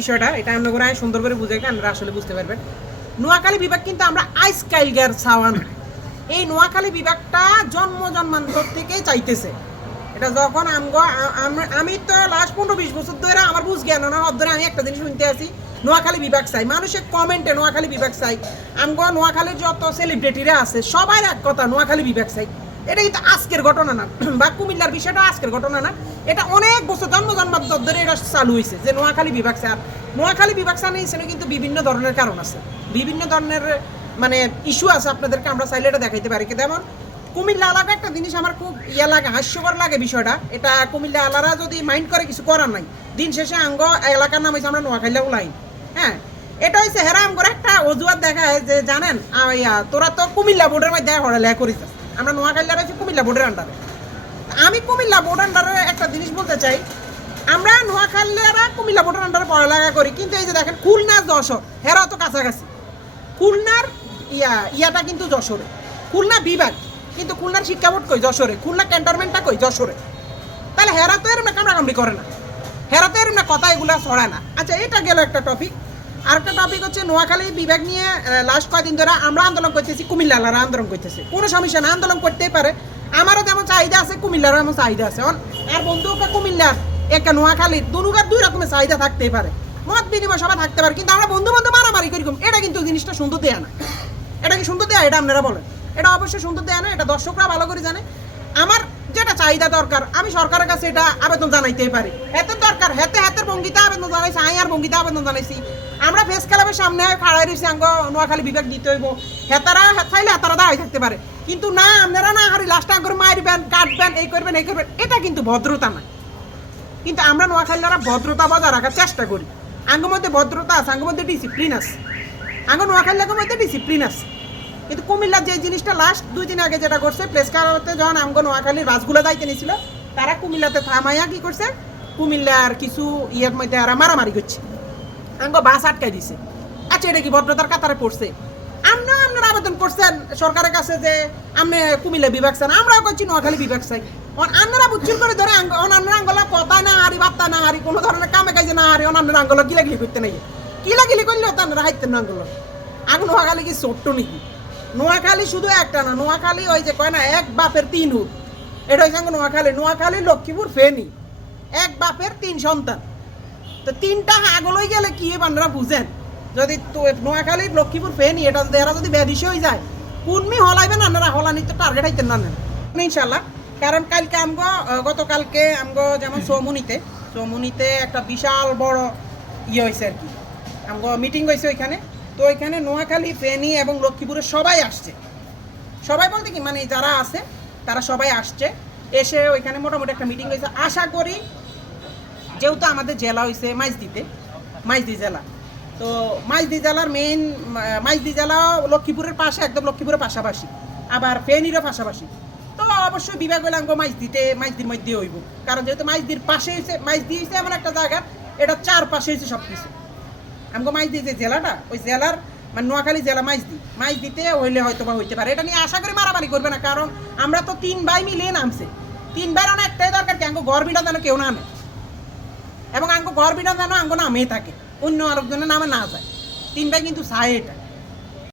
বিষয়টা, এটা আমরা করে সুন্দর করে বুঝে আপনারা আসলে বুঝতে পারবেন। নোয়াখালী বিভাগ কিন্তু আমরা আইস কাইলগার ছাওয়ান এই নোয়াখালী বিভাগটা জন্ম জন্মান্তর থেকে চাইতেছে। এটা যখন আমি তো লাস্ট পনেরো বিশ বছর ধরে আমার বুঝ জ্ঞান না ধরে আমি একটা জিনিস শুনতে আছি, নোয়াখালী বিভাগ চাই। মানুষের কমেন্টে নোয়াখালী বিভাগ চাই। আমগো নোয়াখালীর যত সেলিব্রিটিরা আছে সবাই এক কথা, নোয়াখালী বিভাগ চাই। এটা কিন্তু আজকের ঘটনা না। বা কুমিল্লার বিষয়টা আজকের ঘটনা না। এটা অনেক বছর জন্ম জন্মান্তর ধরে এটা চালু হয়েছে যে নোয়াখালী বিভাগ আর নোয়াখালী বিভাগ চাই এখানে কিন্তু বিভিন্ন ধরনের কারণ আছে। বিভিন্ন ধরনের মানে ইস্যু আছে আপনাদেরকে আমরা চাইলে এটা দেখাইতে পারি। যেমন কুমিল্লা আলাদা একটা জিনিস আমার খুব ইয়া লাগে, হাস্যকর লাগে বিষয়টা। এটা কুমিল্লা আলারা যদি মাইন্ড করে কিছু করার নাই, দিন শেষে আঙ্গ এলাকার নাম হয়েছে আমরা নোয়াখাইলা লাইন হ্যাঁ এটা হচ্ছে হেরা আমগর একটা অজুহাত দেখায় যে জানেন তোরা তো কুমিল্লা বোর্ডের মধ্যে পড়ালেখা করিস। আমরা নোয়াখাইলা রয়েছি কুমিল্লা বোর্ডের আন্ডারে আমি কুমিল্লা বোর্ড আন্ডারে একটা জিনিস বলতে চাই। আমরা নোয়াখালীরা কুমিল্লা বোর্ডের আন্ডারে পড়ালেখা করি, কিন্তু এই যে দেখেন খুলনা যশোর, হেরা তো কাছাকাছি। খুলনার ইয়া, ইয়াটা কিন্তু যশোরে। খুলনা বিভাগ, কিন্তু খুলনার শিক্ষা বোর্ড কই? যশোরে। খুলনা ক্যান্টনমেন্টটা কই? যশোরে। তাহলে হেরা তো এরম কামড়াকামড়ি করে না। হেরা তো এরম কথা এগুলা ছড়ায় না। আচ্ছা এটা গেল একটা টপিক আরেকটা টপিক হচ্ছে নোয়াখালী বিভাগ নিয়ে লাস্ট কয়েকদিন ধরে আমরা আন্দোলন করতেছি কুমিল্লারা আন্দোলন করতেছি। কোনো সমস্যা না, আন্দোলন করতেই পারে। আমারও যেমন চাহিদা আছে, কুমিল্লারও এমন চাহিদা আছে। আর বন্ধু, ওকে কুমিল্লার একটা নোয়াখালীর দুনুকার দুই রকমের চাহিদা থাকতেই পারে। মত বিনিময় সবাই থাকতে পারে, কিন্তু আমরা বন্ধু বন্ধু মারামারি করি কম। এটা কিন্তু জিনিসটা সুন্দর দেয়া না। এটা কি সুন্দর দেয়া, এটা আপনারা বলেন। এটা অবশ্যই সুন্দর দেয়া না, এটা দর্শকরা ভালো করে জানে। আমার যেটা চাহিদা দরকার, আমি সরকারের কাছে এটা আবেদন জানাইতেই পারি। হেতের দরকার, হেতে হাতের ভঙ্গিতে আবেদন জানাইছি, আই আর ভঙ্গিতে আবেদন জানাইছি। আমরা ফেস ক্লাবের সামনে খাড়াই রয়েছি আঙ্গ নোয়াখালী বিভাগ দিতে হইব। হেতারা চাইলে হেতারা দাঁড়াই থাকতে পারে। কিন্তু না, আপনারা না হারি লাস্টে আঙ্গুর মারবেন কাটবেন, এই করবেন এই করবেন, এটা কিন্তু ভদ্রতা না। কিন্তু আমরা নোয়াখালীরা ভদ্রতা বজায় রাখার চেষ্টা করি। আঙ্গ মধ্যে ভদ্রতা আছে, আঙ্গ মধ্যে ডিসিপ্লিন আছে। আঙ্গ নোয়াখালীর মধ্যে ডিসিপ্লিন আছে। কিন্তু কুমিল্লার যে জিনিসটা লাস্ট দুই দিন আগে যেটা করছে প্লেস কারাতে যখন আমগো নোয়াখালীর বাসগুলো দায়িত্ব নিয়েছিল তারা কুমিল্লাতে থামাইয়া কি করছে, কুমিল্লার কিছু ইয়ের মধ্যে আর মারামারি করছে। আঙ্গ বাস আটকাই দিছে। আচ্ছা এটা কি ভদ্রতার কাতারে পড়ছে? আমরাও আপনারা আবেদন করছেন সরকারের কাছে যে আপনি কুমিল্লা বিভাগ চান আমরাও করছি নোয়াখালী বিভাগ চাই। আপনারা বুঝছিল করে ধরে অনান্যের আঙ্গলা কথায় না হারি, বার্তা না হারি, কোনো ধরনের কামে কাজে না হারি অনান্যের আঙ্গলা গিলাগিলি করতে নাই। গিলাগিলি করলেও তো আপনারা হাইতেন না আঙ্গল। আগ নোয়াখালী কি ছোট্ট নাকি? নোয়াখালী শুধু একটা না, নোয়াখালী ওই যে কয় না, এক বাপের তিন হুট এটা হচ্ছে নোয়াখালী নোয়াখালী লক্ষ্মীপুর ফেনি। এক বাপের তিন সন্তান। তো তিনটা আগলই গেলে কি আপনারা বুঝেন যদি তো নোয়াখালী লক্ষ্মীপুর ফেনি এটা যদি এরা যদি ব্যাধিসে হয়ে যায় কুনমি হলাইবেন আপনারা হলানি তো টার্গেট হাইতেন না ইনশাল্লাহ কারণ কালকে আমগো গতকালকে আমগো যেমন চৌমুনিতে চৌমুনিতে একটা বিশাল বড় ইয়ে হয়েছে আর কি। আমগো মিটিং হয়েছে ওইখানে। তো ওইখানে নোয়াখালী ফেনি এবং লক্ষ্মীপুরের সবাই আসছে। সবাই বলতে কি মানে যারা আছে তারা সবাই আসছে। এসে ওইখানে মোটামুটি একটা মিটিং হয়েছে আশা করি যেহেতু আমাদের জেলা হয়েছে মাইজদিতে, মাইজদি জেলা। তো মাইজদি জেলার মেইন মাইজদি জেলা লক্ষ্মীপুরের পাশে, একদম লক্ষ্মীপুরের পাশাপাশি। আবার ফেনীরও পাশাপাশি। তো অবশ্যই বিভাগ হইলে আঙ্গ মাইজদিতে, মাইজদির মধ্যে হইব। কারণ যেহেতু মাইজদির পাশে হয়েছে মাইজদি হয়েছে এমন একটা জায়গা এটা চার পাশে হয়েছে সব কিছু আমগো মাইজদি যে জেলাটা, ওই জেলার মানে নোয়াখালী জেলা মাইজদি। মাইজদিতে হইলে হয়তো বা হইতে পারে। এটা নিয়ে আশা করি মারামারি করবে না, কারণ আমরা তো তিন ভাই মিলিয়ে নামছে। তিন ভাইয়ের অনেকটাই দরকার কি আঙ্গো গর্বিটা যেন কেউ নামে এবং আঙ্ক গর্বিটা যেন আঙ্ক নামে থাকে। অন্য আরেকজনের নামে না যায়। তিনটা কিন্তু চায় এটা